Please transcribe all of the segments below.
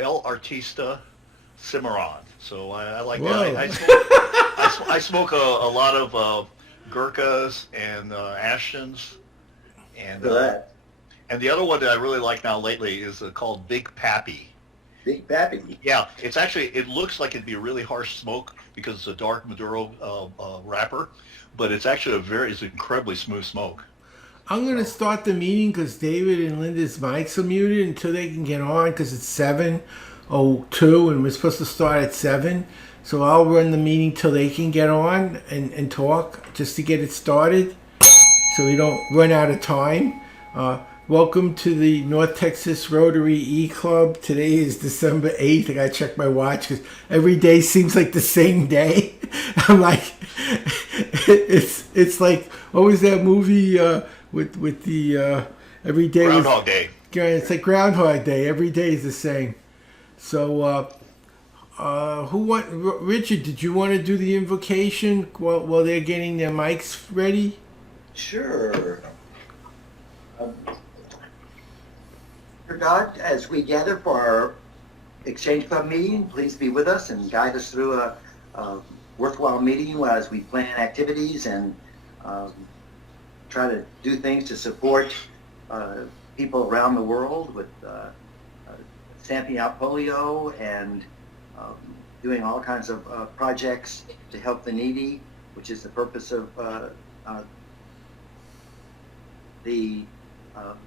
El Artista Cimarron. So I like that. Whoa. I smoke a lot of Gurkhas and Ashtons, and For that. and the other one that I really like now lately is called Big Pappy. Big Pappy. Yeah, it looks like it'd be a really harsh smoke because it's a dark Maduro wrapper, but it's incredibly smooth smoke. I'm going to start the meeting because David and Linda's mics are muted until they can get on because it's 7:02 and we're supposed to start at 7. So I'll run the meeting till they can get on and talk just to get it started so we don't run out of time. Welcome to the North Texas Rotary E-Club. Today is December 8th. I got to check my watch because every day seems like the same day. I'm like, it's like, what was that movie with the every day Groundhog Day. It's like Groundhog Day. Every day is the same. So, Richard, did you want to do the invocation while they're getting their mics ready? Sure. Dear God, as we gather for our Exchange Club meeting, please be with us and guide us through a worthwhile meeting as we plan activities and try to do things to support people around the world with stamping out polio and doing all kinds of projects to help the needy, which is the purpose of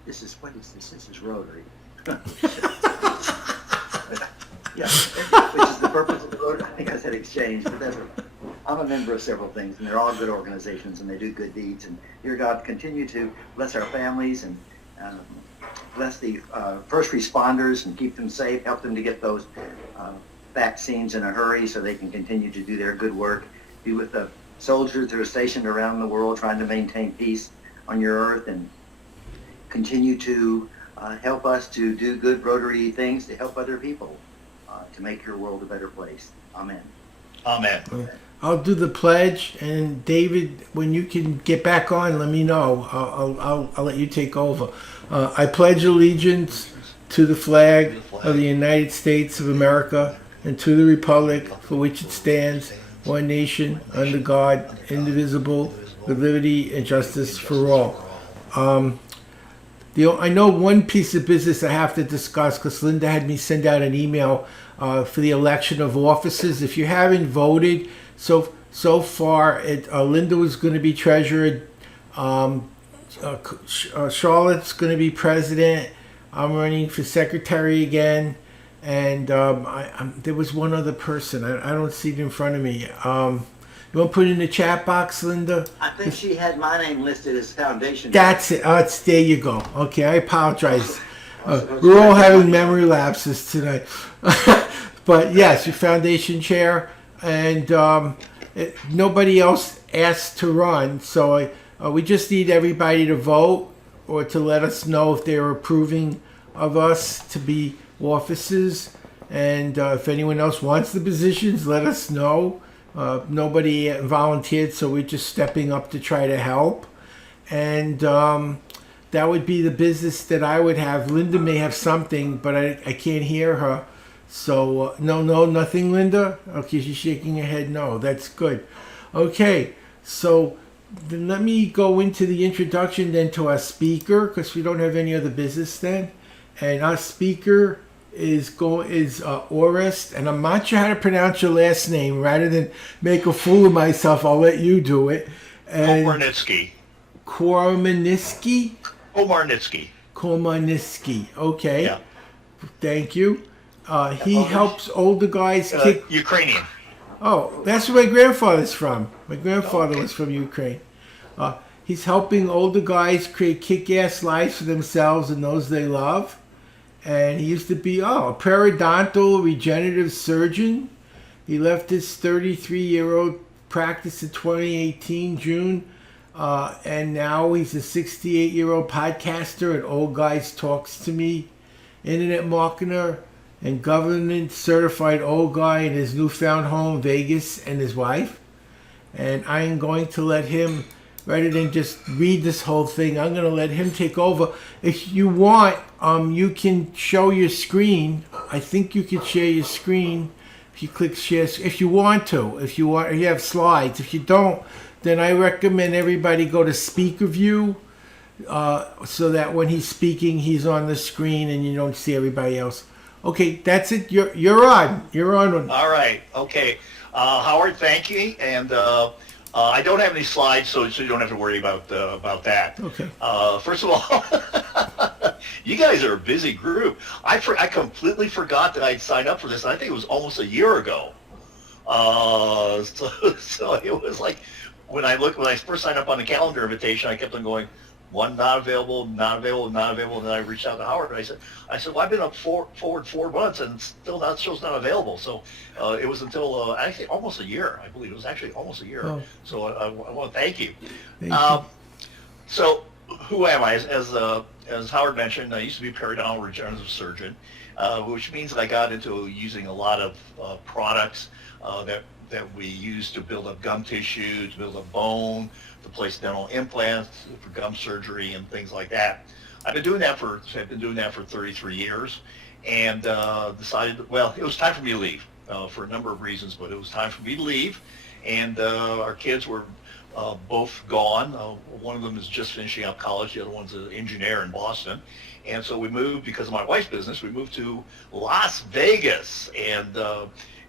this is Rotary. Yeah, which is the purpose of the Rotary. I think I said exchange, but I'm a member of several things, and they're all good organizations, and they do good deeds. And dear God, continue to bless our families and bless the first responders and keep them safe, help them to get those vaccines in a hurry so they can continue to do their good work. Be with the soldiers that are stationed around the world trying to maintain peace on your earth, and continue to help us to do good Rotary things to help other people to make your world a better place. Amen. Amen. I'll do the pledge, and David, when you can get back on, let me know. I'll let you take over. I pledge allegiance to the flag of the United States of America and to the republic for which it stands, one nation, under God, indivisible, with liberty and justice for all. I know one piece of business I have to discuss because Linda had me send out an email for the election of officers. If you haven't voted so far, Linda was going to be treasurer. Charlotte's going to be president. I'm running for secretary again, and there was one other person. I don't see it in front of me. You want to put it in the chat box, Linda? I think she had my name listed as foundation. That's it. There you go. Okay, I apologize. We're all having memory lapses tonight. But yes, your foundation chair, and nobody else asked to run, so we just need everybody to vote or to let us know if they're approving of us to be officers. And if anyone else wants the positions, let us know. Nobody volunteered, so we're just stepping up to try to help. And that would be the business that I would have. Linda may have something, but I can't hear her. So, no, nothing, Linda? Okay, she's shaking her head no. That's good. Okay, so then let me go into the introduction then to our speaker, because we don't have any other business then. And our speaker is Orest, and I'm not sure how to pronounce your last name. Rather than make a fool of myself, I'll let you do it. Komarnitsky. Komarnitsky. Okay. Yeah. Thank you. He helps older guys kick. Ukrainian. Oh, that's where my grandfather's from. My grandfather was from Ukraine. He's helping older guys create kick-ass lives for themselves and those they love. And he used to be a periodontal regenerative surgeon. He left his 33-year-old practice in 2018, June. And now he's a 68-year-old podcaster at Old Guys Talks to Me, internet marketer, and government-certified old guy in his newfound home, Vegas, and his wife. And I am going to let him rather than just read this whole thing. I'm going to let him take over. If you want, you can show your screen. I think you can share your screen if you click share. If you want to, if you have slides. If you don't, then I recommend everybody go to speaker view, so that when he's speaking, he's on the screen and you don't see everybody else. Okay, that's it. You're on. You're on. All right. Okay. Howard, thank you. And I don't have any slides, so you don't have to worry about that. Okay. First of all, you guys are a busy group. I completely forgot that I'd signed up for this. I think it was almost a year ago. So it was like when I first signed up on the calendar invitation, I kept on going, one not available, not available, not available. And then I reached out to Howard and I said, well, I've been up forward 4 months and still show's not available. So it was until actually almost a year, I believe. It was actually almost a year. Oh. So I want to thank you. Thank you. So who am I? As Howard mentioned, I used to be a periodontal regenerative surgeon, which means that I got into using a lot of products that we use to build up gum tissue, to build up bone, to place dental implants for gum surgery and things like that. I've been doing that for 33 years, and decided, well, it was time for me to leave for a number of reasons, but it was time for me to leave, and our kids were both gone. One of them is just finishing up college. The other one's an engineer in Boston. And so we moved, because of my wife's business, we moved to Las Vegas. And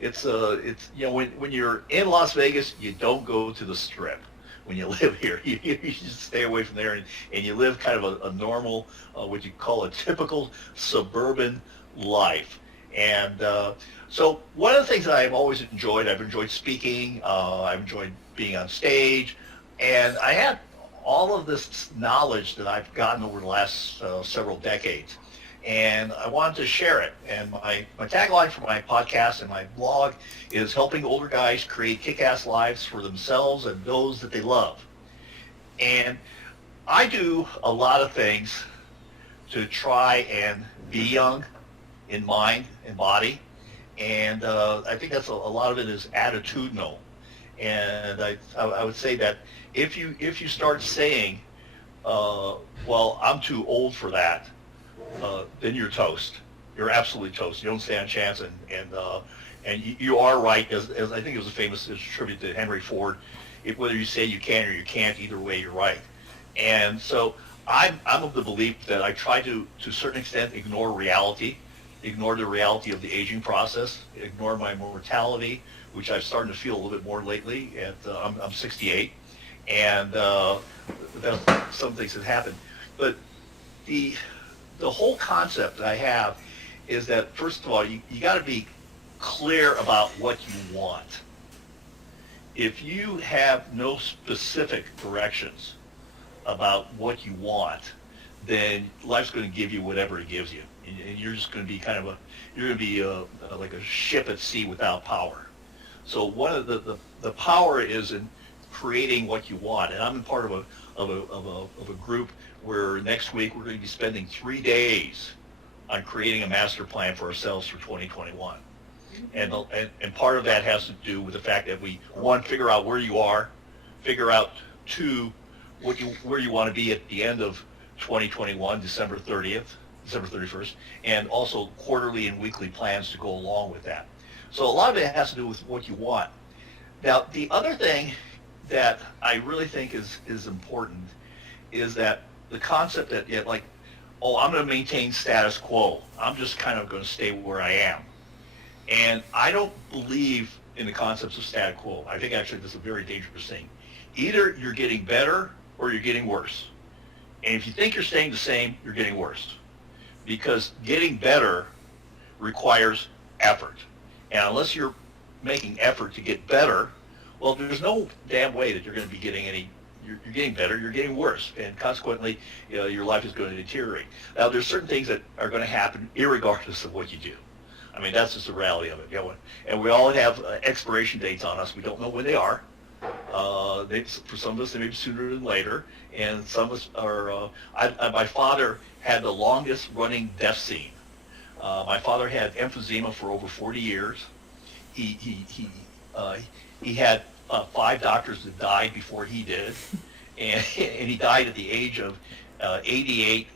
it's when you're in Las Vegas, you don't go to the Strip. When you live here, you just stay away from there, and you live kind of a normal, what you call a typical suburban life. And so one of the things that I've always enjoyed, I've enjoyed speaking, I've enjoyed being on stage, and I had all of this knowledge that I've gotten over the last several decades, and I wanted to share it. And my tagline for my podcast and my blog is helping older guys create kick-ass lives for themselves and those that they love. And I do a lot of things to try and be young in mind and body, and I think that's a lot of it is attitudinal. And I would say that if you start saying, well, I'm too old for that, then you're toast. You're absolutely toast. You don't stand a chance. And you are right, as I think it was a famous tribute to Henry Ford. Whether you say you can or you can't, either way, you're right. And so I'm of the belief that I try to a certain extent, ignore reality, ignore the reality of the aging process, ignore my mortality, which I've started to feel a little bit more lately. I'm 68, and that's some things that happen. But the whole concept that I have is that, first of all, you got to be clear about what you want. If you have no specific directions about what you want, then life's going to give you whatever it gives you, and you're just going to be like a ship at sea without power. So one of the power is in creating what you want, and I'm part of a group where next week we're going to be spending 3 days on creating a master plan for ourselves for 2021. And part of that has to do with the fact that we, one, figure out where you are, figure out, two, where you want to be at the end of 2021, December 31st, and also quarterly and weekly plans to go along with that. So a lot of it has to do with what you want. Now, the other thing that I really think is important is that the concept that, I'm going to maintain status quo. I'm just kind of going to stay where I am. And I don't believe in the concepts of status quo. I think actually this is a very dangerous thing. Either you're getting better or you're getting worse. And if you think you're staying the same, you're getting worse. Because getting better requires effort. And unless you're making effort to get better, well, there's no damn way that you're going to be getting you're getting better, you're getting worse. And consequently, your life is going to deteriorate. Now, there's certain things that are going to happen irregardless of what you do. I mean, that's just the reality of it. And we all have expiration dates on us. We don't know when they are. For some of us, they may be sooner than later. And some of us are, my father had the longest running death scene. My father had emphysema for over 40 years. He had 5 doctors that died before he did. and he died at the age of 88.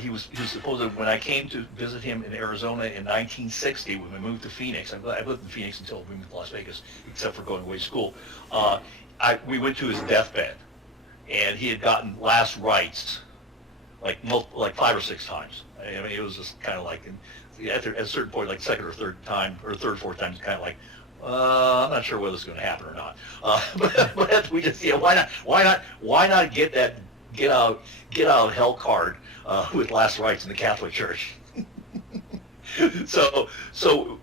He was supposed to, when I came to visit him in Arizona in 1960, when we moved to Phoenix. I lived in Phoenix until we moved to Las Vegas, except for going away to school. We went to his deathbed, and he had gotten last rites like 5 or 6 times. I mean, it was just kind of like, at a certain point, like second or third time, or third, fourth time, it's kind of like, I'm not sure whether it's going to happen or not. But we just, why not get out hell card with last rites in the Catholic Church? so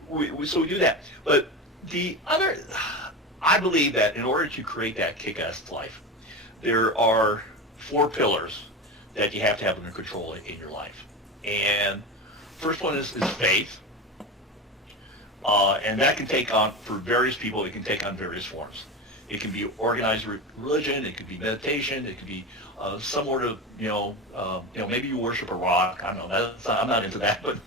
we do that. But I believe that in order to create that kick-ass life, there are 4 pillars that you have to have under control in your life. And first one is faith. And that can take on, for various people, it can take on various forms. It can be organized religion, it could be meditation, it could be some sort of, maybe you worship a rock. I don't know, I'm not into that, but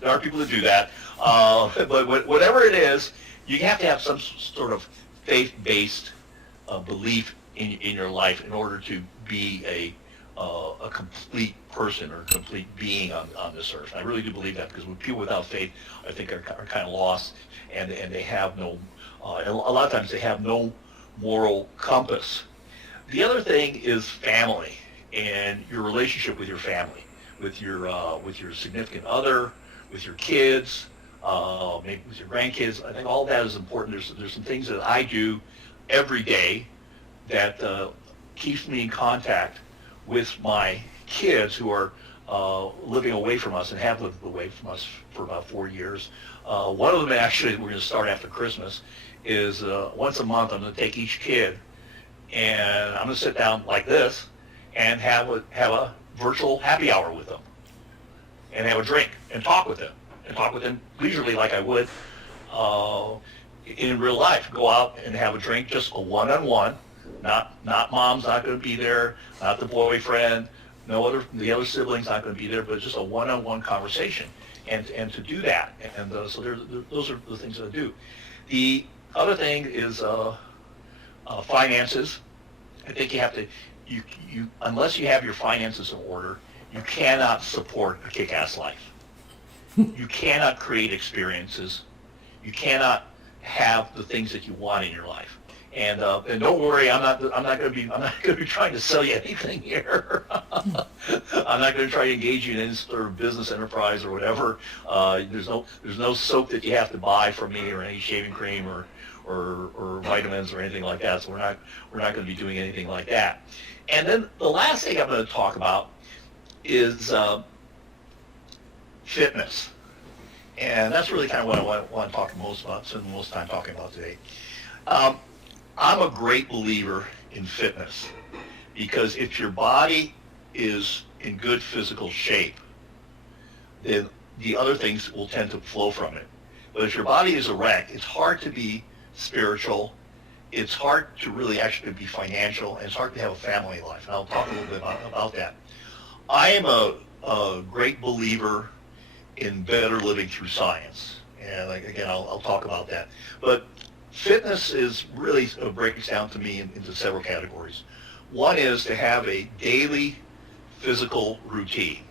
there are people that do that. But whatever it is, you have to have some sort of faith-based belief in your life in order to be a complete person or a complete being on this earth. I really do believe that, because when people without faith, I think, are kind of lost, and they have no, a lot of times they have no moral compass. The other thing is family and your relationship with your family, with your significant other, with your kids, maybe with your grandkids. I think all that is important. There's some things that I do every day that keeps me in contact with my kids who are living away from us and have lived away from us for about 4 years. One of them, actually, we're going to start after Christmas, is once a month I'm going to take each kid and I'm going to sit down like this and have a virtual happy hour with them and have a drink and talk with them leisurely like I would in real life. Go out and have a drink, just a one-on-one. Not mom's not going to be there, not the boyfriend, the other siblings not going to be there, but just a one-on-one conversation, and to do that. And so those are the things that I do. The other thing is finances. I think you have to, you unless you have your finances in order, you cannot support a kick-ass life. You cannot create experiences. You cannot have the things that you want in your life. And don't worry, I'm not going to be trying to sell you anything here. I'm not going to try to engage you in any sort of business enterprise or whatever. There's no soap that you have to buy from me, or any shaving cream or vitamins or anything like that. So we're not going to be doing anything like that. And then the last thing I'm going to talk about is fitness. And that's really kind of what I want to talk most about, spend the most time talking about today. I'm a great believer in fitness, because if your body is in good physical shape, then the other things will tend to flow from it. But if your body is erect, it's hard to be spiritual, it's hard to really actually be financial, and it's hard to have a family life. And I'll talk a little bit about that. I am a great believer in better living through science. And again, I'll talk about that. But fitness is really breaks down to me into several categories. One is to have a daily physical routine.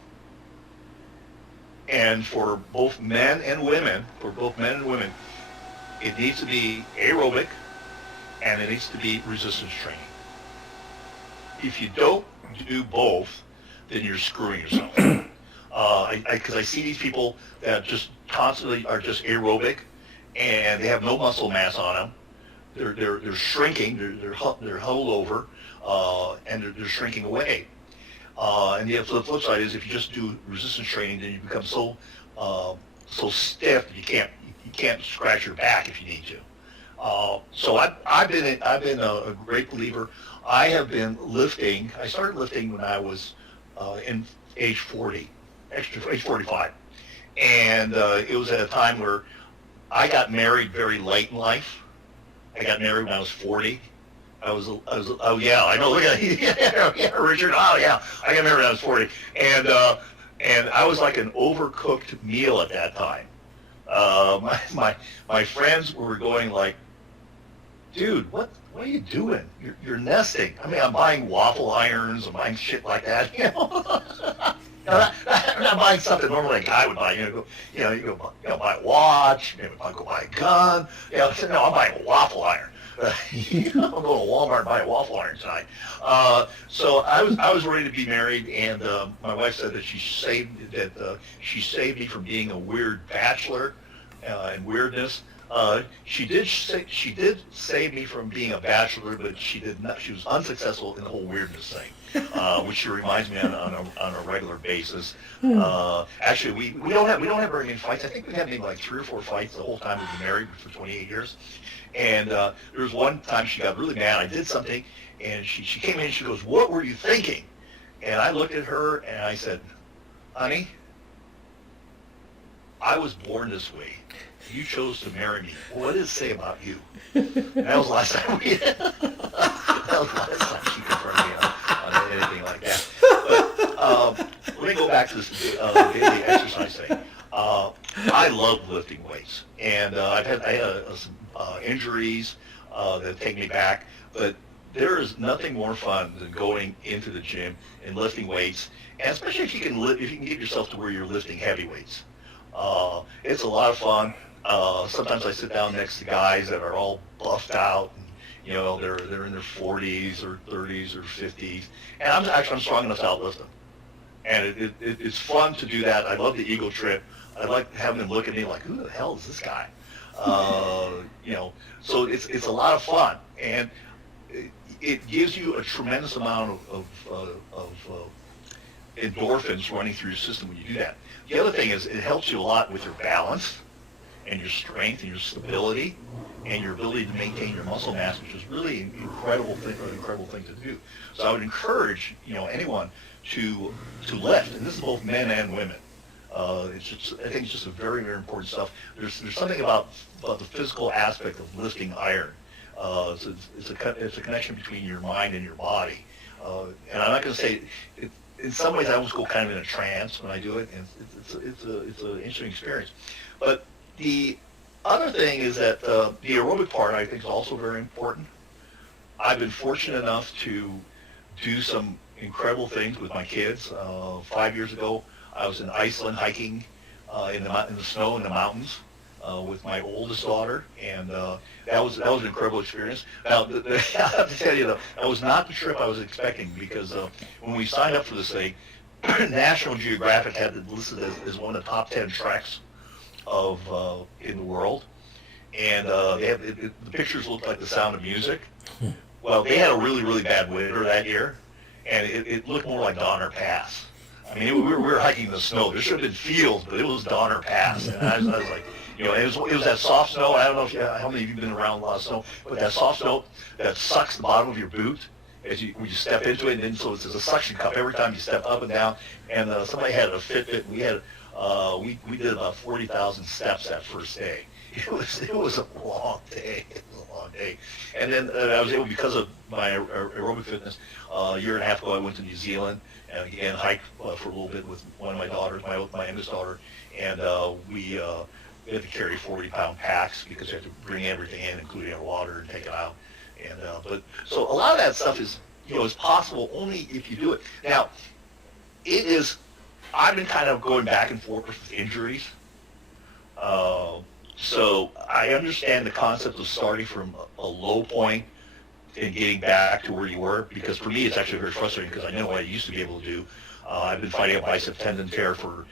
And for both men and women, it needs to be aerobic, and it needs to be resistance training. If you don't do both, then you're screwing yourself. Because I see these people that just constantly are just aerobic, and they have no muscle mass on them. They're shrinking. They're huddled over, and they're shrinking away. And the flip side is, if you just do resistance training, then you become so stiff that you can't scratch your back if you need to. So I've been a great believer. I have been lifting. I started lifting when I was in age 40, actually age 45, and it was at a time where I got married very late in life. I got married when I was 40. Oh yeah, I know. Look at yeah, Richard. Oh yeah, I got married when I was 40, and I was like an overcooked meal at that time. My friends were going like dude, what are you doing? You're nesting. I mean, I'm buying waffle irons, I'm buying shit like that, you know. I'm not buying something normally a guy would buy. You go buy a watch, maybe go buy a gun. No, I'm buying a waffle iron. I'm going to Walmart and buy a waffle iron tonight. So I was ready to be married, and my wife said that she saved me from being a weird bachelor and weirdness. She did save me from being a bachelor, but she did not. She was unsuccessful in the whole weirdness thing, which she reminds me on a regular basis. Actually, we don't have very many fights. I think we had maybe like 3 or 4 fights the whole time we've been married for 28 years. And there was one time she got really mad. I did something, and she came in and she goes, "What were you thinking?" And I looked at her and I said, "Honey, I was born this way. You chose to marry me. What does it say about you?" And that was the last time that was the last time she confirmed me on anything like that. But let me go back to this daily exercise thing. I love lifting weights, and I had some injuries that take me back, but there is nothing more fun than going into the gym and lifting weights, and especially if you can get yourself to where you're lifting heavy weights. It's a lot of fun. Sometimes I sit down next to guys that are all buffed out, and, they're in their 40s or 30s or 50s, and I'm strong enough to outlift them. And it's fun to do that. I love the ego trip. I like having them look at me like, who the hell is this guy? So it's a lot of fun, and it gives you a tremendous amount of endorphins running through your system when you do that. The other thing is it helps you a lot with your balance and your strength and your stability and your ability to maintain your muscle mass, which is really an incredible thing to do. So I would encourage anyone to lift, and this is both men and women. I think it's just a very, very important stuff. There's something about the physical aspect of lifting iron. So it's a connection between your mind and your body. And I'm not going to say in some ways I almost go kind of in a trance when I do it, and it's an interesting experience. But the other thing is that the aerobic part I think is also very important. I've been fortunate enough to do some incredible things with my kids. 5 years ago, I was in Iceland hiking in the snow in the mountains with my oldest daughter, and that was an incredible experience. Now, I have to tell you, though, that was not the trip I was expecting, because when we signed up for this thing, National Geographic had it listed as one of the top 10 treks in the world, and the pictures looked like The Sound of Music. Well, they had a really, really bad winter that year, and it looked more like Donner Pass. I mean, we were hiking in the snow. There should have been fields, but it was Donner Pass. And I was like, it was that soft snow. I don't know how many of you have been around a lot of snow, but that soft snow that sucks the bottom of your boot when you step into it, and then so it's a suction cup every time you step up and down. And somebody had a Fitbit. We did about 40,000 steps that first day. It was a long day. It was a long day. And then I was able, because of my aerobic fitness, a year and a half ago I went to New Zealand and again hiked for a little bit with one of my daughters, my youngest daughter, and we had to carry 40-pound packs because you had to bring everything in, including our water, and take it out. And but so a lot of that stuff is possible only if you do it. Now, I've been kind of going back and forth with injuries. So I understand the concept of starting from a low point and getting back to where you were, because for me it's actually very frustrating, because I know what I used to be able to do. I've been fighting a bicep tendon tear for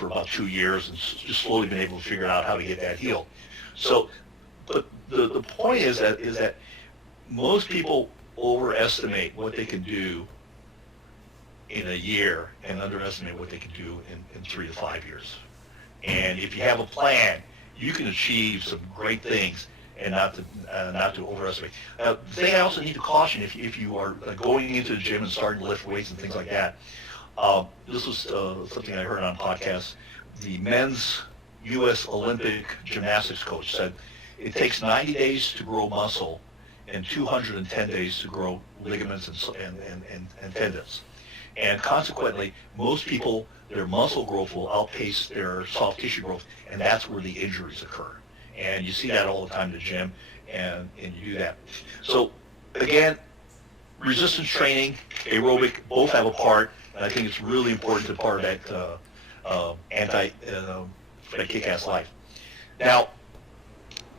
about 2 years, and just slowly been able to figure out how to get that healed. So, but the point is that most people overestimate what they can do in a year and underestimate what they can do in 3 to 5 years. And if you have a plan, you can achieve some great things, and not to overestimate. The thing I also need to caution, if you are going into the gym and starting to lift weights and things like that, this was something I heard on podcasts. The men's U.S. Olympic gymnastics coach said it takes 90 days to grow muscle and 210 days to grow ligaments and tendons. And consequently, most people, their muscle growth will outpace their soft tissue growth, and that's where the injuries occur. And you see that all the time in the gym, and you do that. So again, resistance training, aerobic, both have a part, and I think it's really important to part of that for that kick-ass life. Now,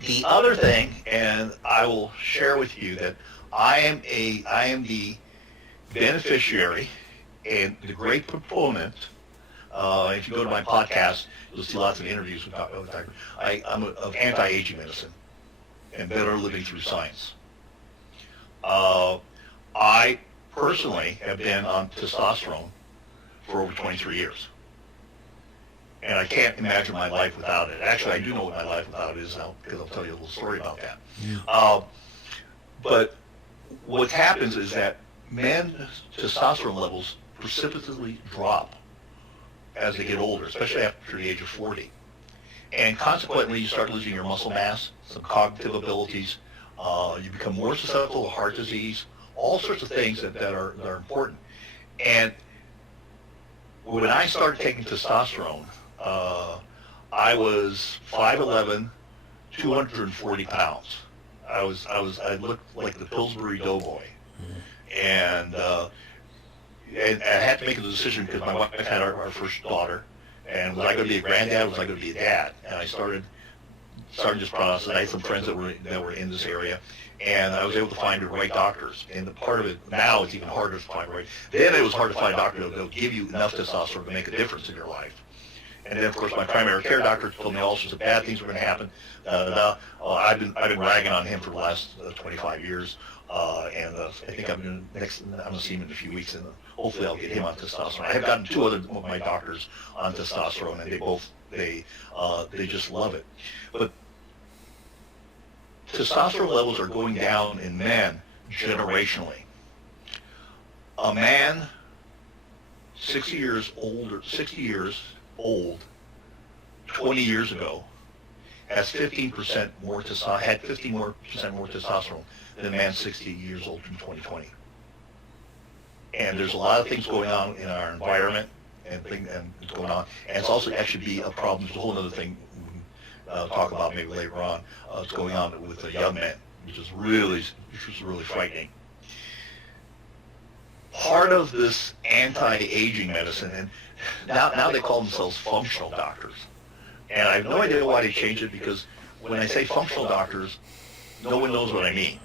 the other thing, and I will share with you that I am the beneficiary and the great proponent. If you go to my podcast, you'll see lots of interviews with doctors. I'm of anti-aging medicine and better living through science. I personally have been on testosterone for over 23 years. And I can't imagine my life without it. Actually, I do know what my life without it is now, because I'll tell you a little story about that. Yeah. But what happens is that men's testosterone levels precipitously drop as they get older, especially after the age of 40. And consequently, you start losing your muscle mass, some cognitive abilities, you become more susceptible to heart disease, all sorts of things that are important. And when I started taking testosterone, I was 5'11", 240 pounds. I looked like the Pillsbury Doughboy. And I had to make a decision because my wife had our first daughter, and was I going to be a granddad, or was I going to be a dad? And I started this process. I had some friends that were in this area, and I was able to find the right doctors. And the part of it now, it's even harder to find right. Then it was hard to find a doctor that'll give you enough testosterone to make a difference in your life. And then, of course, my primary care doctor told me all sorts of bad things were going to happen. I've been ragging on him for the last 25 years, and I think I'm going to see him in a few weeks, and hopefully I'll get him on testosterone. I have gotten two other of my doctors on testosterone, and they just love it. But testosterone levels are going down in men generationally. A man 60 years old 20 years ago has 15% more had 15% more testosterone than a man 60 years old in 2020. And there's a lot of things going on in our environment and it's going on, and it's also actually be a problem. It's a whole other thing we can talk about maybe later on. It's going on with the young men, which is really frightening. Part of this anti-aging medicine, and now they call themselves functional doctors. And I have no idea why they changed it, because when I say functional doctors, no one knows what I mean.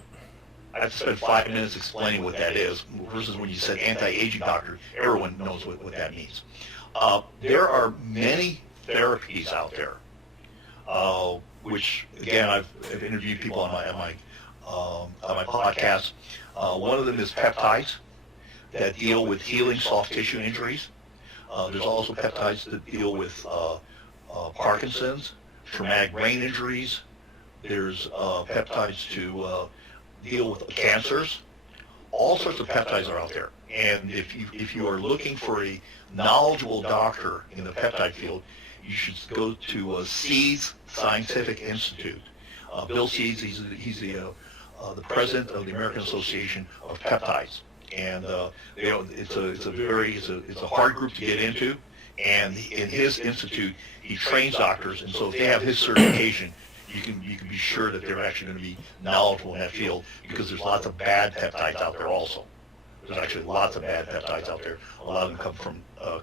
I have to spend 5 minutes explaining what that is, versus when you said anti-aging doctor, everyone knows what that means. There are many therapies out there, which, again, I've interviewed people on my podcast. One of them is peptides that deal with healing soft tissue injuries. There's also peptides that deal with Parkinson's, traumatic brain injuries. There's peptides to deal with cancers. All sorts of peptides are out there. And if you are looking for a knowledgeable doctor in the peptide field, you should go to Seeds Scientific Institute. Bill Seeds, he's the president of the American Association of Peptides. And it's a hard group to get into, and in his institute he trains doctors, and so if they have his certification, you can be sure that they're actually going to be knowledgeable in that field, because there's lots of bad peptides out there also. There's actually lots of bad peptides out there. A lot of them come from a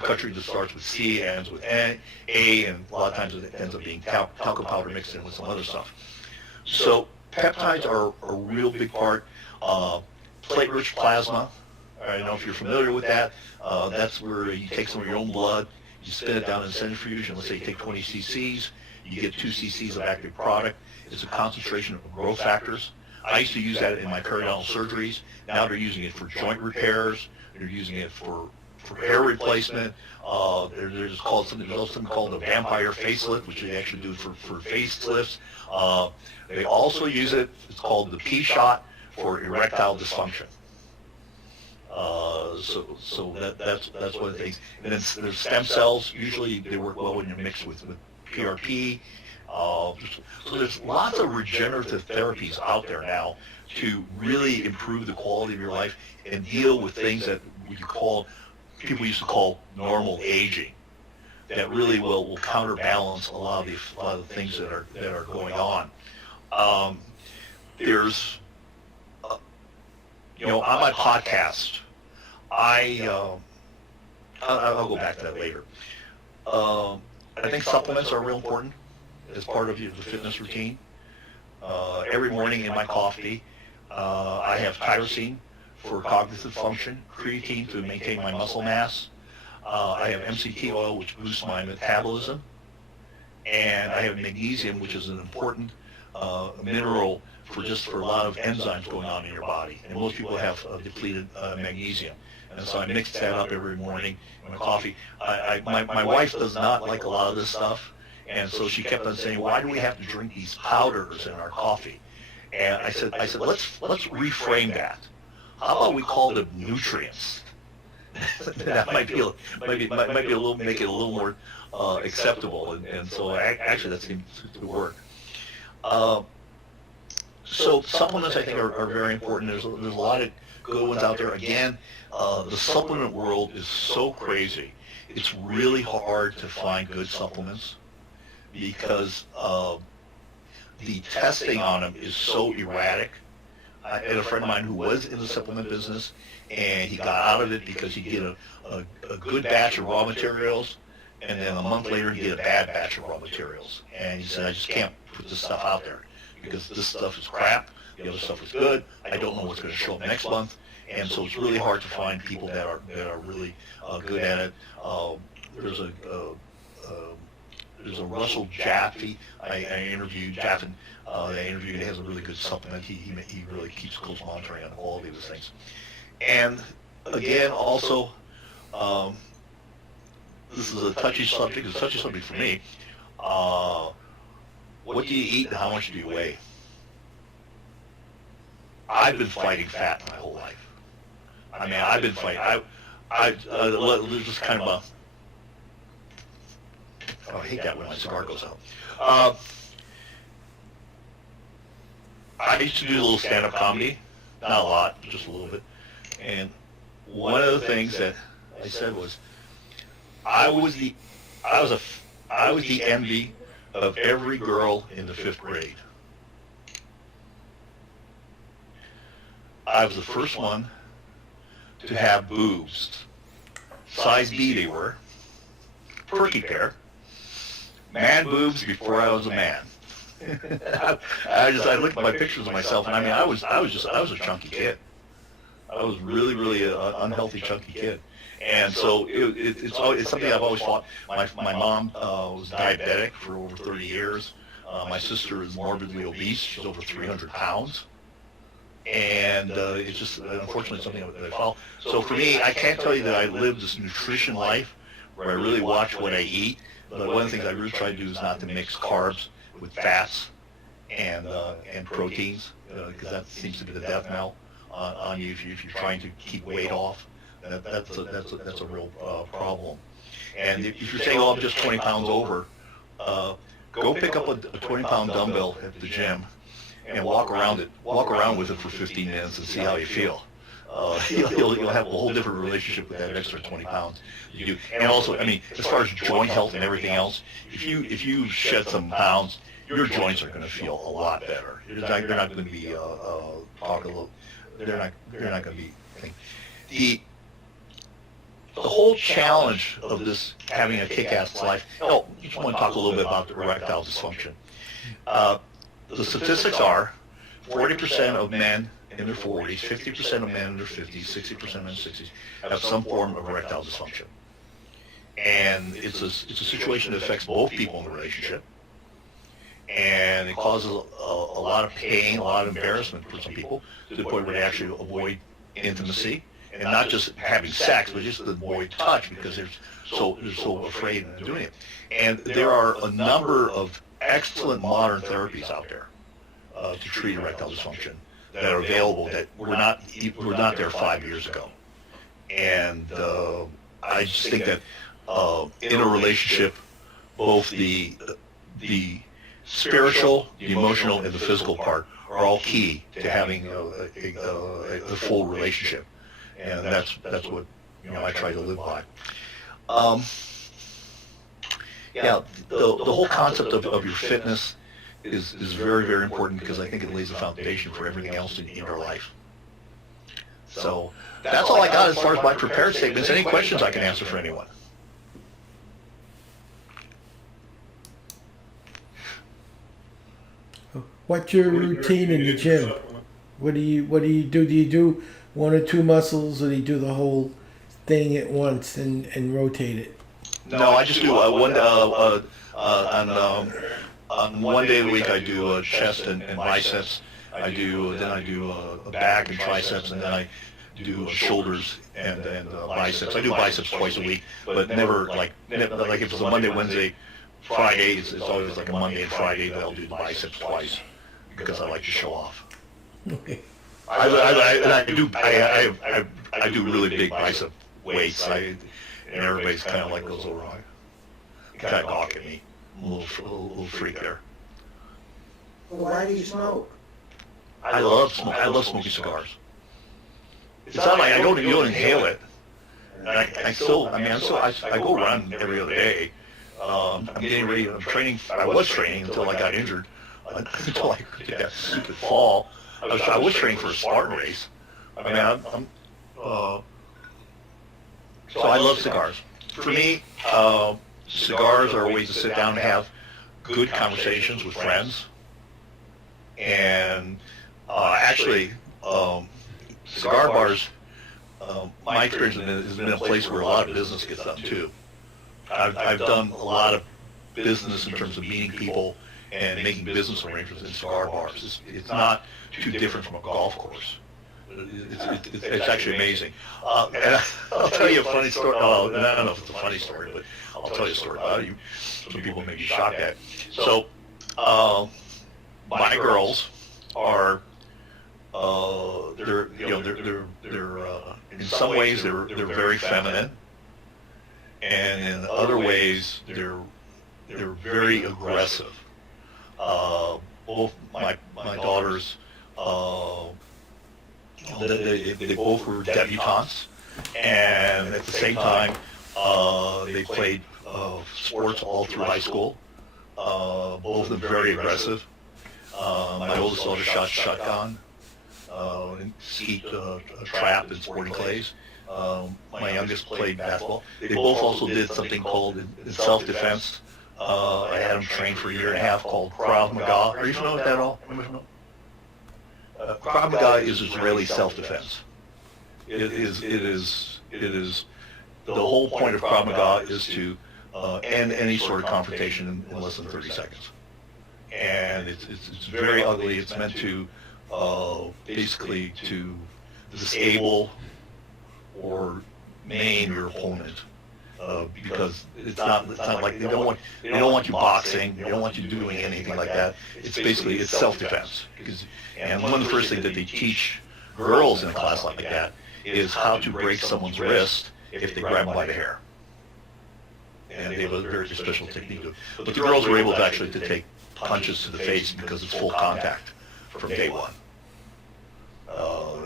country that starts with C, ends with A, and a lot of times it ends up being talcum powder mixed in with some other stuff. So peptides are a real big part. Platelet-rich plasma, I don't know if you're familiar with that. That's where you take some of your own blood, you spin it down in a centrifuge, and let's say you take 20 cc's, you get 2 cc's of active product. It's a concentration of growth factors. I used to use that in my periodontal surgeries. Now they're using it for joint repairs. They're using it for hair replacement. There's also something called a vampire facelift, which they actually do for facelifts. They also use it, it's called the P shot, for erectile dysfunction. So that's one of the things. And then there's stem cells. Usually they work well when you're mixed with PRP. So there's lots of regenerative therapies out there now to really improve the quality of your life and deal with things that people used to call normal aging. that really will counterbalance a lot of the things that are going on. Um, there's, on my podcast, I, I'll go back to that later. I think supplements are real important as part of the fitness routine. Every morning in my coffee, I have tyrosine for cognitive function, creatine to maintain my muscle mass. I have MCT oil, which boosts my metabolism, and I have magnesium, which is an important mineral for a lot of enzymes going on in your body. And most people have depleted magnesium. And so I mix that up every morning in my coffee. My wife does not like a lot of this stuff, and so she kept on saying, "Why do we have to drink these powders in our coffee?" And I said, let's reframe that. How about we call them nutrients? That might be a little, make it a little more acceptable, and so actually that seems to work. So supplements, I think, are very important. There's a lot of good ones out there. Again, the supplement world is so crazy. It's really hard to find good supplements because the testing on them is so erratic. I had a friend of mine who was in the supplement business, and he got out of it because he'd get a good batch of raw materials, and then a month later he'd get a bad batch of raw materials. And he said, I just can't put this stuff out there because this stuff is crap, the other stuff is good, I don't know what's going to show up next month, and so it's really hard to find people that are really good at it. There's a Russell Jaffe I interviewed. Jaffin, I interviewed. He has a really good supplement. He really keeps close monitoring on the quality of these things. And again, also, this is a touchy subject. It's a touchy subject for me. What do you eat and how much do you weigh? I've been fighting fat my whole life. I mean, I've been fighting. There's just kind of a. Oh, I hate that when my cigar goes out. I used to do a little stand-up comedy, not a lot, just a little bit. And one of the things that I said was, I was the envy of every girl in the 5th grade. I was the first one to have boobs. Size B they were, perky pair. Man boobs before I was a man. I looked at my pictures of myself, and I mean, I was a chunky kid. I was really an unhealthy, chunky kid. And so it's something I've always fought. My mom was diabetic for over 30 years. My sister is morbidly obese. She's over 300 pounds. And it's just, unfortunately, something that I follow. So for me, I can't tell you that I live this nutrition life where I really watch what I eat. But one of the things I really try to do is not to mix carbs with fats and proteins, because that seems to be the death knell on you if you're trying to keep weight off. That's a real problem. And if you're saying, oh, I'm just 20 pounds over, go pick up a 20-pound dumbbell at the gym and walk around with it for 15 minutes and see how you feel. You'll have a whole different relationship with that extra 20 pounds you do. And also, I mean, as far as joint health and everything else, if you shed some pounds, your joints are going to feel a lot better. They're not going to be they're not going to be. The whole challenge of this having a kick-ass life. Oh, you just want to talk a little bit about the erectile dysfunction. The statistics are 40% of men in their 40s, 50% of men in their 50s, 60% in their 60s have some form of erectile dysfunction. And it's a situation that affects both people in the relationship. And it causes a lot of pain, a lot of embarrassment for some people, to the point where they actually avoid intimacy. And not just having sex, but just avoid touch because they're so afraid of doing it. And there are a number of excellent modern therapies out there to treat erectile dysfunction that are available that were not there 5 years ago. And I just think that in a relationship, both the spiritual, the emotional, and the physical part are all key to having a full relationship. And that's what I try to live by. yeah, the whole concept of your fitness is very, very important because I think it lays the foundation for everything else in our life. So that's all I got as far as my prepared statements. Any questions I can answer for anyone? What's your routine in the gym? What do you do? Do you do one or two muscles, or do you do the whole thing at once and rotate it? No, I just do on one day a week I do chest and biceps. I do back and triceps, and then I do shoulders and biceps. I do biceps twice a week, but never like if it's a Monday, Wednesday, Friday. It's always like a Monday and Friday that I'll do the biceps twice because I like to show off. Okay. I do really big bicep weights. And everybody's kind of like goes over, kind of gawk at me. I'm a little freak there. Why do you smoke? I love smoking cigars. It's not like you don't inhale it. And I go around every other day. I'm getting ready. I was training until I got injured. Until I did that stupid fall. I was training for a Spartan race. I mean, so I love cigars. For me, cigars are a way to sit down and have good conversations with friends. And actually, cigar bars, my experience has been a place where a lot of business gets done too. I've done a lot of business in terms of meeting people and making business arrangements in cigar bars. It's not too different from a golf course. It's actually amazing. And I'll tell you a funny story. And I don't know if it's a funny story, but I'll tell you a story about it. Some people may be shocked at. So, my girls are, they're in some ways they're very feminine, and in other ways they're very aggressive. Both my daughters, they both were debutantes, and at the same time, they played sports all through high school. Both of them very aggressive. My oldest daughter shot shotgun, and skied a trap in sporting clays. My youngest played basketball. They both also did something called in self-defense. I had them trained for a year and a half called Krav Maga. Are you familiar with that at all? Krav Maga is Israeli self-defense. It is the whole point of Krav Maga is to end any sort of confrontation in less than 30 seconds. And it's very ugly. It's meant to basically to disable or maim your opponent. Because it's not like they don't want you boxing, they don't want you doing anything like that. It's self-defense. And one of the first things that they teach girls in a class like that is how to break someone's wrist if they grab them by the hair. And they have a very special technique. But the girls were able to actually to take punches to the face because it's full contact from day one.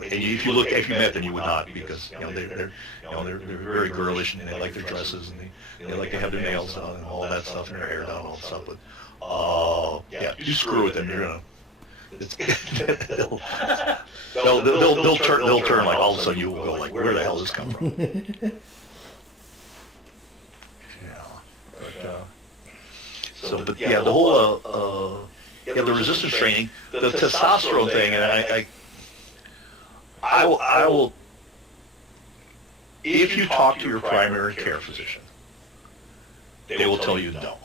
And if you met them, you would not, because they're very girlish, and they like their dresses, and they like to have their nails done and all that stuff, and their hair done and all that stuff. But yeah, you screw with them, you're gonna. They'll turn like all of a sudden you will go like, where the hell does this come from? But the whole the resistance training, the testosterone thing, and I will, if you talk to your primary care physician, they will tell you no.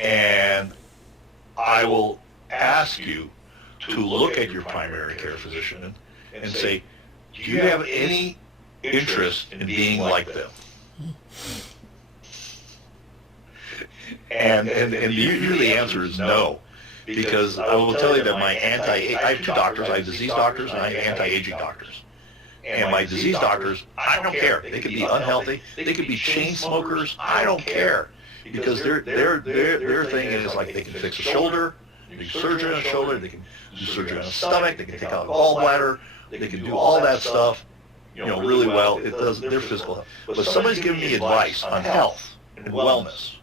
And I will ask you to look at your primary care physician and say, do you have any interest in being like them? And usually the answer is no. Because I will tell you that I have two doctors. I have disease doctors and I have anti-aging doctors. And my disease doctors, I don't care. They could be unhealthy. They could be chain smokers. I don't care. Because their thing is like they can fix a shoulder, they can do surgery on a shoulder, they can do surgery on a stomach, they can take out a gallbladder, they can do all that stuff, really well. It does their physical health. But if somebody's giving me advice on health, and wellness,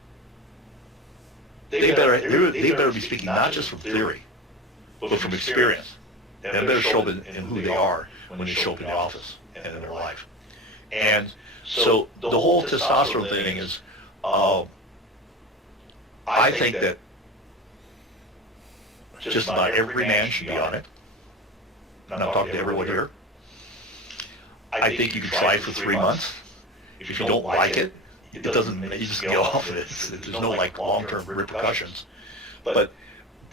they better be speaking not just from theory, but from experience. They better show up in who they are when they show up in the office and in their life. And so the whole testosterone thing is, I think that just about every man should be on it. And I'm talking to everyone here. I think you can try it for 3 months. If you don't like it, it doesn't. You just get off of it. There's no like long-term repercussions. But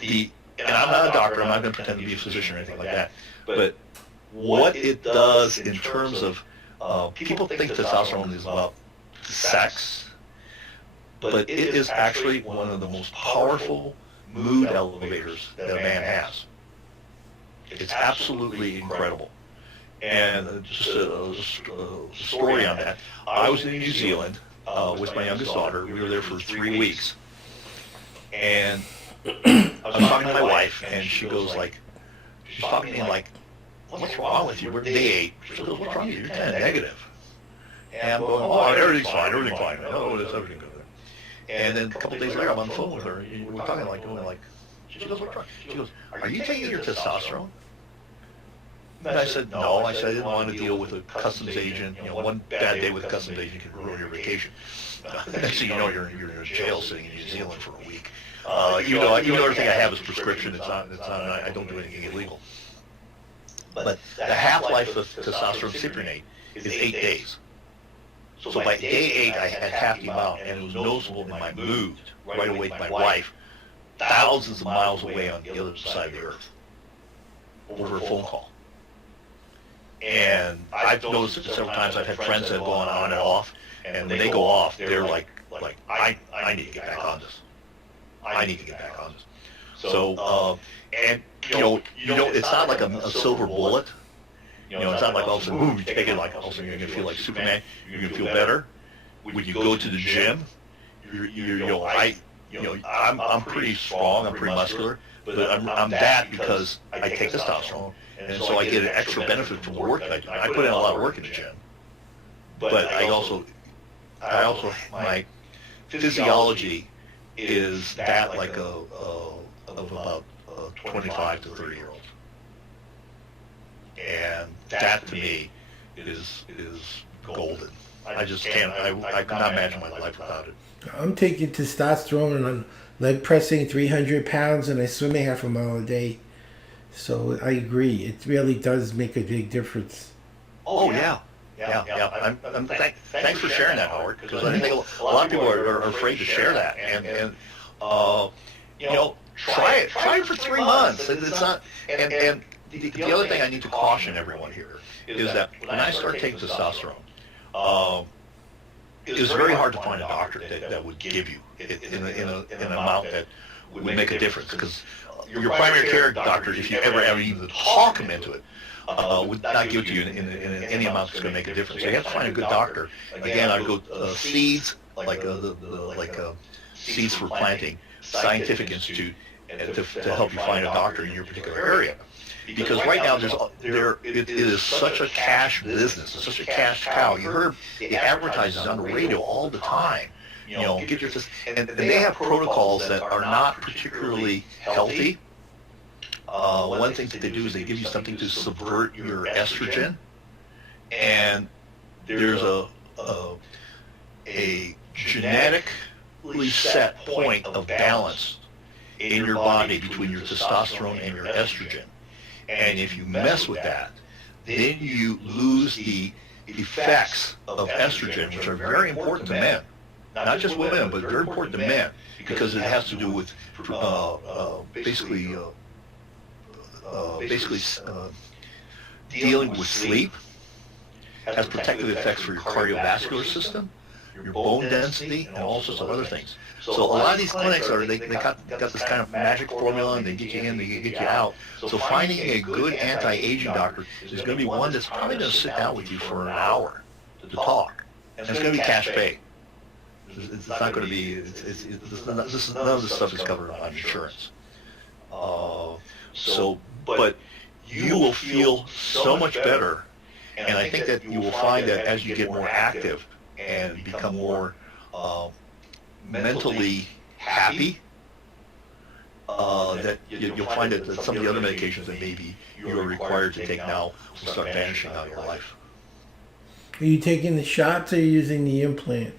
and I'm not a doctor. I'm not going to pretend to be a physician or anything like that. But what it does in terms of people think testosterone is about sex, but it is actually one of the most powerful mood elevators that a man has. It's absolutely incredible. And just a story on that. I was in New Zealand with my youngest daughter. We were there for 3 weeks. And I was talking to my wife, and she goes like, she's talking to me like, what's wrong with you? We're day 8. She goes, what's wrong with you? You're kind of negative. And I'm going, oh, everything's fine, everything's fine. Oh, it's everything good. And then a couple days later, I'm on the phone with her. And we're talking like, she goes, what's wrong? She goes, are you taking your testosterone? And I said, no. I said, I didn't want to deal with a customs agent. You know, one bad day with a customs agent can ruin your vacation. Next thing you know, you're in jail sitting in New Zealand for a week. Even though everything I have is prescription, I don't do anything illegal. But the half-life of testosterone cypionate is 8 days. So by day 8, I had half the amount, and it was noticeable in my mood right away with my wife, thousands of miles away on the other side of the earth, over a phone call. And I've noticed it several times. I've had friends that have gone on and off, and when they go off, they're like I need to get back on this. I need to get back on this. So, and you know, it's not like a silver bullet. You know, it's not like all of a sudden, boom, you take it like all of a sudden you're going to feel like Superman. You're going to feel better. When you go to the gym, I'm pretty strong. I'm pretty muscular, but I'm that because I take testosterone, and so I get an extra benefit from the work that I do. I put in a lot of work in the gym, but I also my physiology is that like of about 25 to 30-year-old. And that to me is golden. I just can't. I cannot imagine my life without it. I'm taking testosterone and I'm leg pressing 300 pounds and I swim a half a mile a day. So I agree. It really does make a big difference. Oh yeah. Thanks for sharing that, Howard. Because I think a lot of people are afraid to share that. And try it. Try it for 3 months. It's not. And the other thing I need to caution everyone here is that when I start taking testosterone, it was very hard to find a doctor that would give you it in an amount that would make a difference. Because your primary care doctor, if you ever even talk them into it, would not give it to you in any amount that's going to make a difference. So you have to find a good doctor. Again, I go seeds like Seeds for Planting Scientific Institute to help you find a doctor in your particular area. Because right now it is such a cash business, it's such a cash cow. You heard the advertisers on the radio all the time. Get your and they have protocols that are not particularly healthy. One of the things that they do is they give you something to subvert your estrogen, and there's a genetically set point of balance in your body between your testosterone and your estrogen. And if you mess with that, then you lose the effects of estrogen, which are very important to men. Not just women, but very important to men, because it has to do with basically dealing with sleep, has protective effects for your cardiovascular system, your bone density, and all sorts of other things. So a lot of these clinics they got this kind of magic formula, and they get you in, they get you out. So finding a good anti-aging doctor is going to be one that's probably going to sit down with you for an hour to talk, and it's going to be cash pay. It's not going to be. None of this stuff is covered on insurance. But you will feel so much better, and I think that you will find that as you get more active and become more mentally happy, that you'll find that some of the other medications that maybe you are required to take now will start vanishing out of your life. Are you taking the shots or are you using the implant?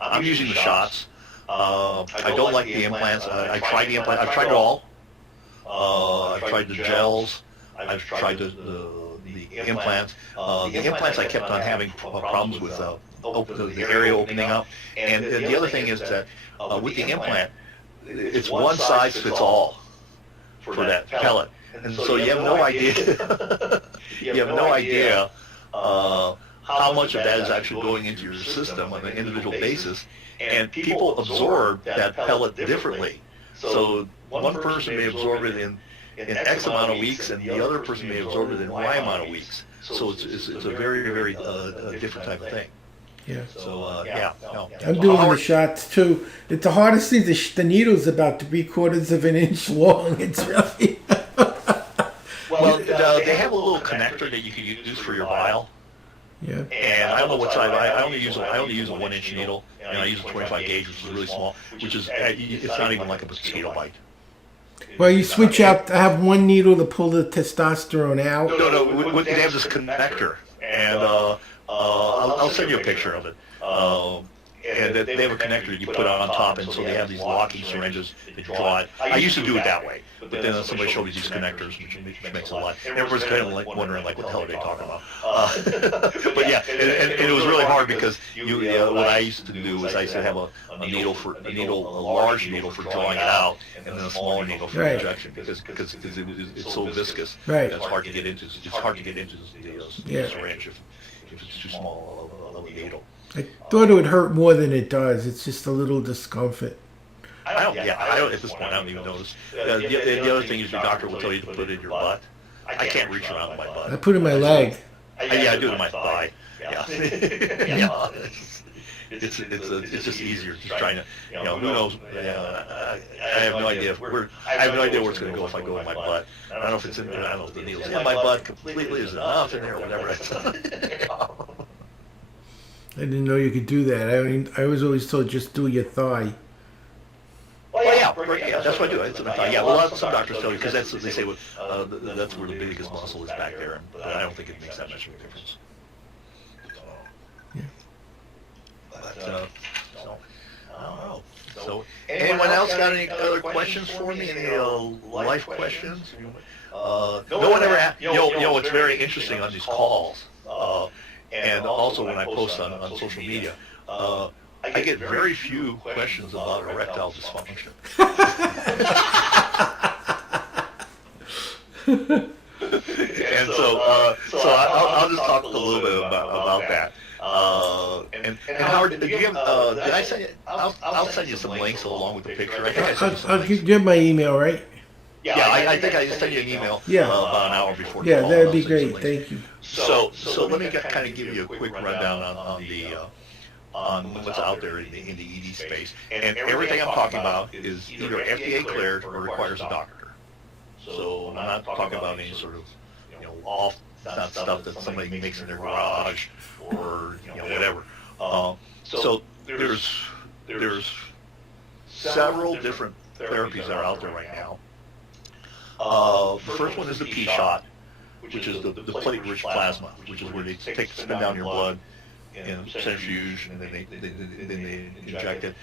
I'm using the shots. I don't like the implants. I tried the implant. I've tried it all. I've tried the gels. I've tried the implants. The implants I kept on having problems with the area opening up. And the other thing is that with the implant, it's one size fits all for that pellet. And so you have no idea. You have no idea how much of that is actually going into your system on an individual basis. And people absorb that pellet differently. So one person may absorb it in X amount of weeks, and the other person may absorb it in Y amount of weeks. So it's a very, very different type of thing. Yeah. So, yeah. No. I'm doing the shots too. It's the hardest thing. The needle's about 3/4 of an inch long. It's really. Well, they have a little connector that you can use for your vial. Yeah. And I don't know what size. I only use a 1-inch needle, and I use a 25 gauge, which is really small. Which is it's not even like a mosquito bite. Well, you switch out. I have one needle to pull the testosterone out. No. They have this connector, and I'll send you a picture of it. And they have a connector that you put on top, and so they have these locking syringes that you draw it. I used to do it that way, but then somebody showed me these connectors, which makes a lot. Everyone's kind of like wondering, like, what the hell are they talking about? But yeah, and it was really hard because what I used to do was I used to have a large needle for drawing it out, and then a smaller needle for injection because it's so viscous. Right. It's hard to get into. It's hard to get into the syringe if it's too small of a needle. I thought it would hurt more than it does. It's just a little discomfort. I don't at this point. I don't even notice. The other thing is your doctor will tell you to put it in your butt. I can't reach around with my butt. I put it in my leg. I do it in my thigh. Yeah. Yeah. It's just easier just trying to, who knows? I have no idea where it's going to go if I go in my butt. I don't know if it's in there. I don't know if the needle's in my butt completely. Is enough in there or whatever. I didn't know you could do that. I was always told just do your thigh. Well, yeah, that's what I do. It's in my thigh. Yeah, well, some doctors tell you because that's what they say. That's where the biggest muscle is back there, but I don't think it makes that much of a difference. Yeah. But so I don't know. So anyone else got any other questions for me? Any life questions? No one ever asked. It's very interesting on these calls. And also when I post on social media, I get very few questions about erectile dysfunction. And so I'll just talk a little bit about that. And Howard, did I send you? I'll send you some links along with the picture. I think I sent you some I'll links. give you my email, right? Yeah, I think I sent you an email about an hour before the Yeah, call. that'd be great. Thank you. So let me kind of give you a quick rundown on what's out there in the ED space. And everything I'm talking about is either FDA cleared or requires a doctor. So I'm not talking about any sort of off stuff that somebody makes in their garage or whatever. So there's several different therapies that are out there right now. The first one is the P shot, which is the platelet-rich plasma, which is where they spin down your blood in a centrifuge and then they inject it.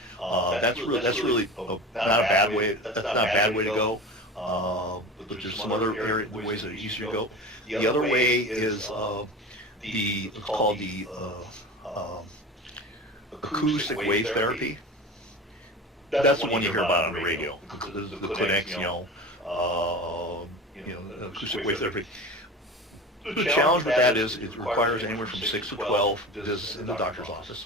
That's really not a bad way. That's not a bad way to go. But there's some other ways that are easier to go. The other way is called the acoustic wave therapy. That's the one you hear about on the radio. The clinics, acoustic wave therapy. The challenge with that is it requires anywhere from 6 to 12 visits in the doctor's office.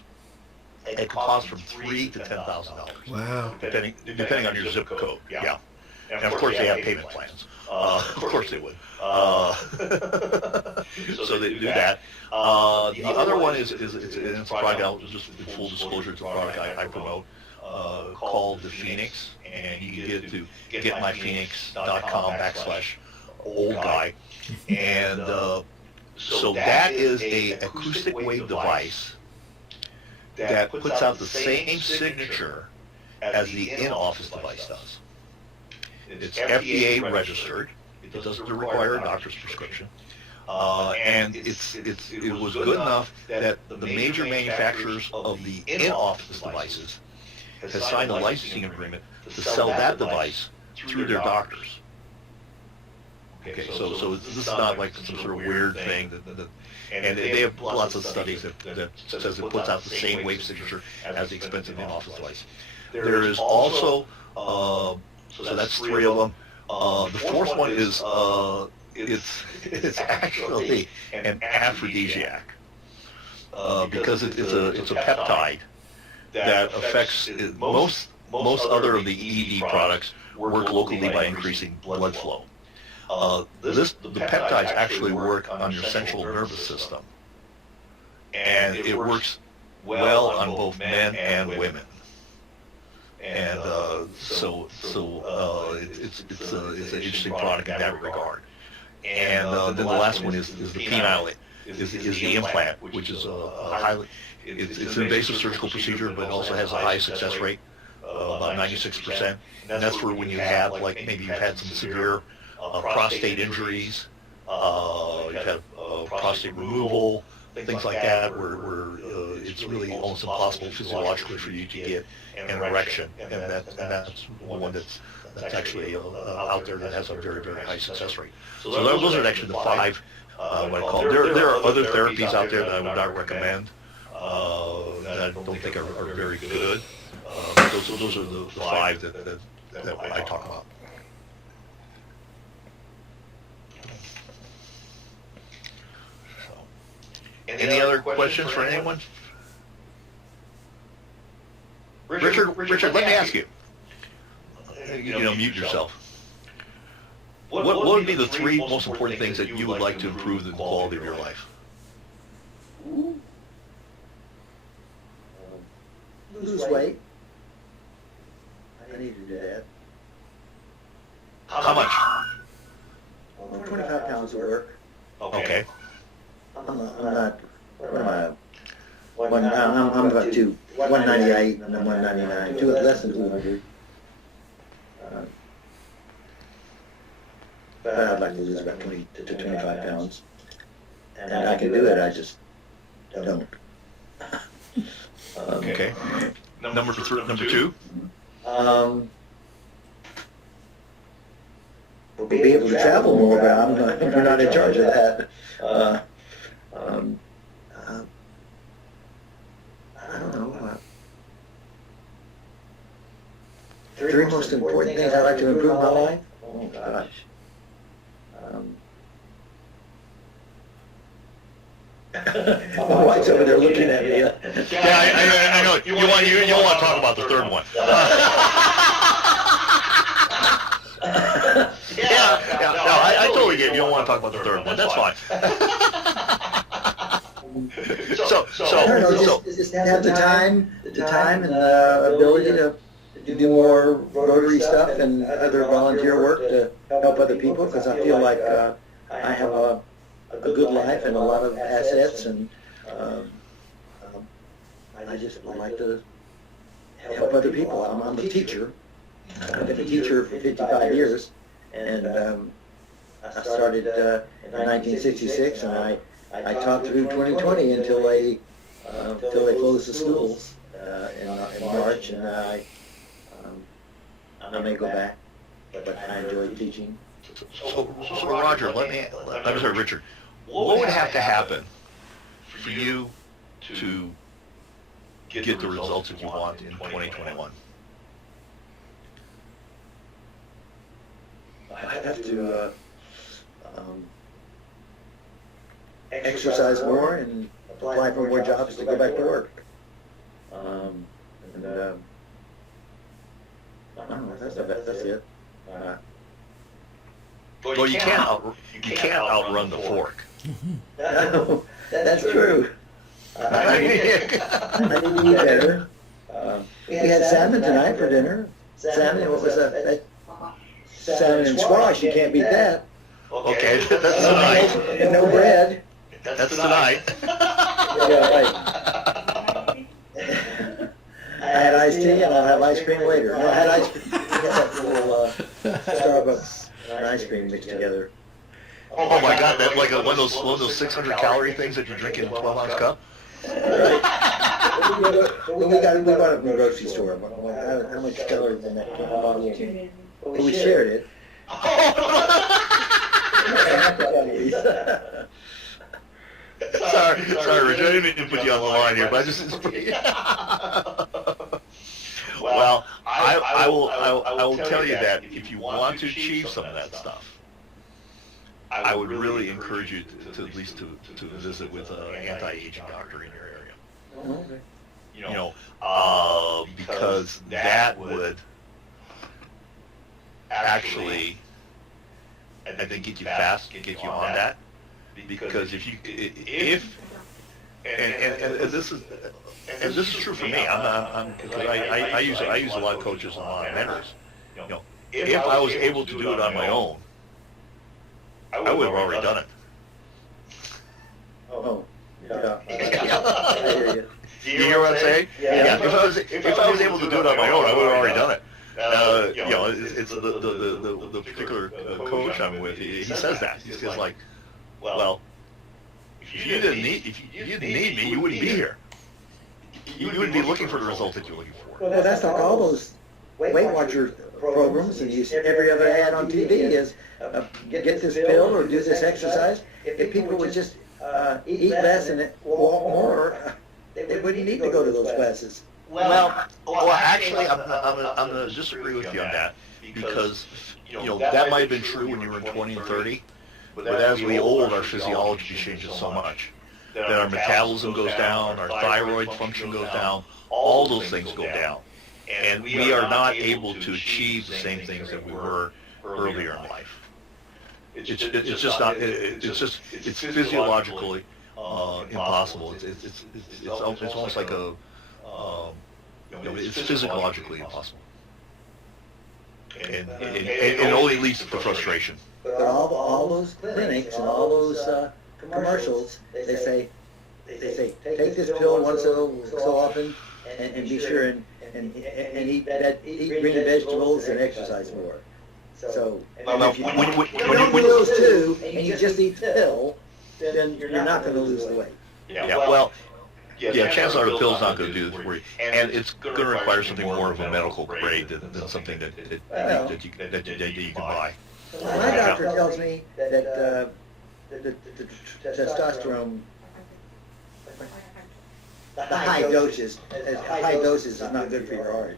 It can cost from $3,000 to $10,000. Wow. Depending on your zip code. Yeah. And of course they have payment plans. Of course they would. So they do that. The other one is it's a product out, just full disclosure, it's a product I promote called the Phoenix, and you can get it to getmyphoenix.com/old guy. And so that is a acoustic wave device that puts out the same signature as the in-office device does. It's FDA registered. It doesn't require a doctor's prescription. And it was good enough that the major manufacturers of the in-office devices has signed a licensing agreement to sell that device through their doctors. Okay, so this is not like some sort of weird thing and they have lots of studies that says it puts out the same wave signature as the expensive in-office device. There is also, so that's three of them. The fourth one is, it's actually an aphrodisiac, because it's a peptide that affects most other of the ED products work locally by increasing blood flow. The peptides actually work on your central nervous system, and it works well on both men and women. And so it's an interesting product in that regard. And then the last one is the penile, is the implant, which is a highly, it's an invasive surgical procedure, but it also has a high success rate, about 96%. And that's for when you have, like, maybe you've had some severe prostate injuries, you've had prostate removal, things like that, where it's really almost impossible physiologically for you to get an erection, and that's one that's actually out there that has a very, very high success rate. So those are actually the five, what I call. There are other therapies out there that I would not recommend, that I don't think are very good. Those are the five that I talk about. Any other questions for anyone? Richard, let me ask you. Mute yourself. What would be the three most important things that you would like to improve the quality of your life? Lose weight. I need to do that. How much? 25 pounds of work. Okay. I'm not, what am I? I'm about 198 and I'm 199, less than 200. But I'd like to lose about 20 to 25 pounds. And I can do it, I just don't. Okay. Number two? We'll be able to travel more, but we're not in charge of that. I don't know. Three most important things I'd like to improve my life? Oh, gosh. My wife's over there looking at me. Yeah, I know. You want to talk about the third one? I totally get it. You don't want to talk about the third one. That's fine. Just have the time and the ability to do more Rotary stuff and other volunteer work to help other people, because I feel like I have a good life and a lot of assets, and I just would like to help other people. I'm a teacher. I've been a teacher for 55 years, and I started in 1966, and I taught through 2020 until they closed the schools in March, and I may go back, but I enjoy teaching. So Roger, I'm sorry, Richard, what would have to happen for you to get the results that you want in 2021? I have to exercise more and apply for more jobs to go back to work. I don't know, that's it. Well, you can't outrun the fork. No, that's true. I need to eat better. We had salmon tonight for dinner. Salmon, what was that? Salmon and squash, you can't beat that. Okay, that's tonight. And no bread. That's tonight. Yeah, right. had iced tea and I'll have ice cream later. No, I had ice cream. We had that little Starbucks and ice cream mixed together. Oh my God, that like one of those 600 calorie things that you drink in a 12-ounce cup. Right. When we got it from the grocery store. How much calories in that bottle? But we shared it. Sorry, Rich. I didn't mean to put you on the line here, but I just. Well, I will tell you that if you want to achieve some of that stuff, I would really encourage you to at least to visit with an anti-aging doctor in your area. Okay. Because that would actually, I think, get you on that. Because if this is true for me. Because I use a lot of coaches and a lot of mentors. If I was able to do it on my own, I would have already done it. Oh, yeah. I hear you. You hear what I'm saying? Yeah. If I was able to do it on my own, I would have already done it. It's the particular coach I'm with. He says that. He's just like, well, if you didn't need me, you wouldn't be here. You wouldn't be looking for the result that you're looking for. Well, that's like all those Weight Watcher programs, and you see every other ad on TV is get this pill or do this exercise. If people would just eat less and walk more, they wouldn't need to go to those classes. Well, actually, I'm going to disagree with you on that because that might have been true when you were in 20 and 30, but as we old, our physiology changes so much that our metabolism goes down, our thyroid function goes down, all those things go down, and we are not able to achieve the same things that we were earlier in life. It's just not. It's physiologically impossible. It's almost like a. It's physiologically impossible, and it only leads to frustration. But all those clinics and all those commercials, they say take this pill once so often, and be sure and eat green vegetables and exercise more. So if you don't do those two and you just eat the pill, then you're not going to lose the weight. Yeah, chances are the pill's not going to do this for you, and it's going to require something more of a medical grade than something that you can buy. My doctor tells me that the testosterone, the high doses is not good for your heart.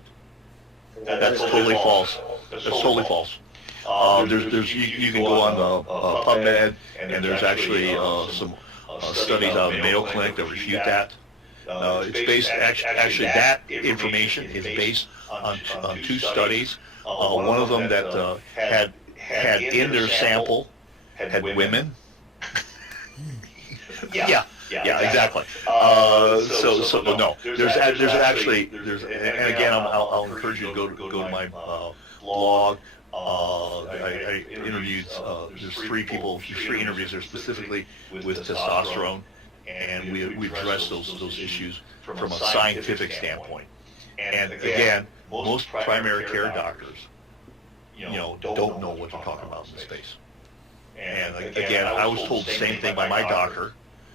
That's totally false. That's totally false. You can go on PubMed, and there's actually some studies out of the Mayo Clinic that refute that. It's based actually that information is based on two studies. One of them that had in their sample had women. Yeah, exactly. So no, there's actually and again I'll encourage you to go to my blog. I interviewed there's three interviews there specifically with testosterone, and we address those issues from a scientific standpoint. And again, most primary care doctors don't know what they're talking about in this space. And again, I was told the same thing by my doctor,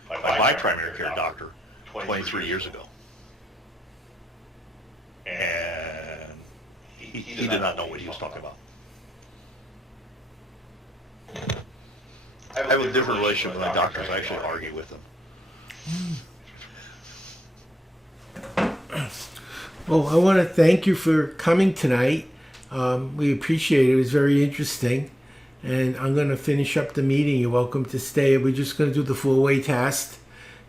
by my primary care doctor, 23 years ago. And he did not know what he was talking about. I have a different relationship with my doctors. I actually argue with them. Well, I want to thank you for coming tonight. We appreciate it. It was very interesting. And I'm going to finish up the meeting. You're welcome to stay. We're just going to do the four-way test,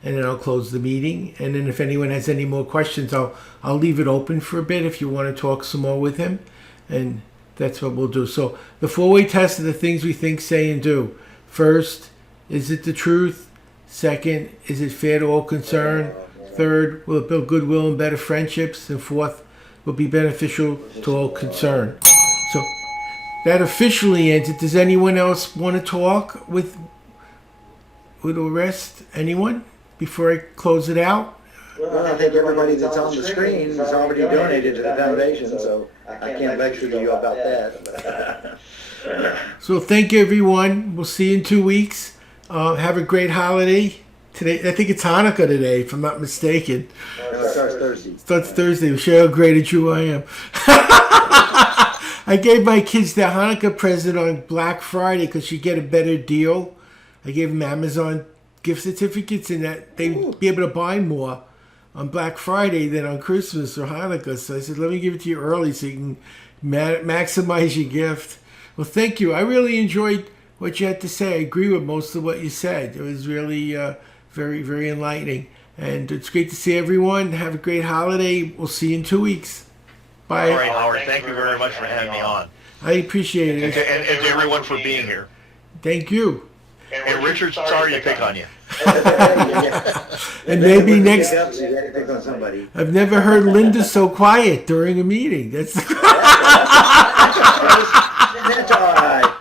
and then I'll close the meeting. And then if anyone has any more questions, I'll leave it open for a bit if you want to talk some more with him. And that's what we'll do. So the four-way test are the things we think, say, and do. First, is it the truth? Second, is it fair to all concerned? Third, will it build goodwill and better friendships? And fourth, will be beneficial to all concerned. So that officially ends it. Does anyone else want to talk with the rest? Anyone? Before I close it out? Well, I think everybody that's on the screen has already donated to the foundation, so I can't lecture you about that. So thank you, everyone. We'll see you in 2 weeks. Have a great holiday. Today, I think it's Hanukkah today, if I'm not mistaken. No, it starts Thursday. Starts Thursday. We'll show how great a Jew I am. I gave my kids the Hanukkah present on Black Friday because you get a better deal. I gave them Amazon gift certificates and that they'd be able to buy more on Black Friday than on Christmas or Hanukkah. So I said, let me give it to you early so you can maximize your gift. Well, thank you. I really enjoyed what you had to say. I agree with most of what you said. It was really very, very enlightening. And it's great to see everyone. Have a great holiday. We'll see you in 2 weeks. Bye. All right, Howard. Thank you very much for having me on. I appreciate And it. to everyone for being here. Thank you. And Richard, sorry to pick on you. And maybe next. You gotta pick on somebody. I've never heard Linda so quiet during a meeting. That's. That's all right.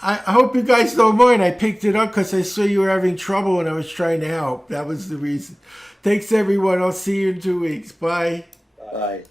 I hope you guys don't mind. I picked it up because I saw you were having trouble and I was trying to help. That was the reason. Thanks, everyone. I'll see you in 2 weeks. Bye. Bye.